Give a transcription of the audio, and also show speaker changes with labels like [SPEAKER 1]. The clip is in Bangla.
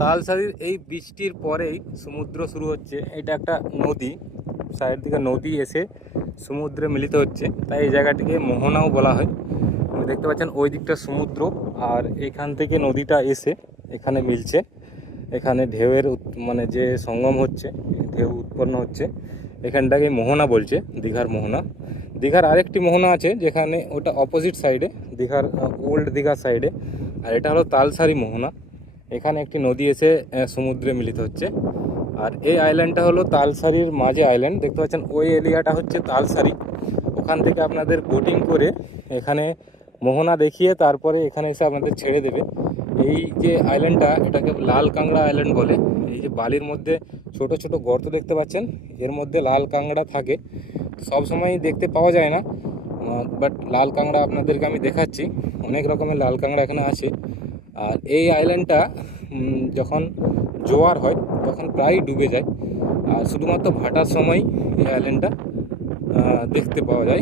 [SPEAKER 1] তালসারির এই বৃষ্টির পরেই সমুদ্র শুরু হচ্ছে। এটা একটা নদী সাইড থেকে নদী এসে সমুদ্রে মিলিত হচ্ছে। তাই এই জায়গাটিকে মোহনাও বলা হয়। দেখতে পাচ্ছেন ওই দিকটা সমুদ্র, আর এখান থেকে নদীটা এসে এখানে মিলছে। এখানে ঢেউয়ের মানে যে সঙ্গম হচ্ছে, ঢেউ উৎপন্ন হচ্ছে। এখানটাকে মোহনা বলছে, দীঘার মোহনা। দীঘার আরেকটি মোহনা আছে, যেখানে ওটা অপোজিট সাইডে দীঘার ওল্ড দীঘার সাইডে আর এটা হলো তালসারি মোহনা। এখানে একটি নদী এসে সমুদ্রে মিলিত হচ্ছে। আর এই আইল্যান্ডটা হলো তালসারির মাঝে আইল্যান্ড দেখতে পাচ্ছেন, ওই এরিয়াটা হচ্ছে তালসারি। ওখান থেকে আপনাদের বোটিং করে এখানে মোহনা দেখিয়ে তারপরে এখানে এসে আপনাদের ছেড়ে দেবে। এই যে আইল্যান্ডটা এটাকে লাল কাংড়া আইল্যান্ড বলে। এই যে বালির মধ্যে ছোট ছোট গর্ত দেখতে পাচ্ছেন, এর মধ্যে লাল কাংড়া থাকে। সব সময় দেখতে পাওয়া যায় না বাট লাল কাংড়া আপনাদেরকে আমি দেখাচ্ছি। অনেক রকমের লাল কাংড়া এখানে আছে। আর এই আইল্যান্ডটা যখন জোয়ার হয়, তখন প্রায় ডুবে যায়। আর শুধুমাত্র ভাটার সময় এই আইল্যান্ডটা দেখতে পাওয়া যায়।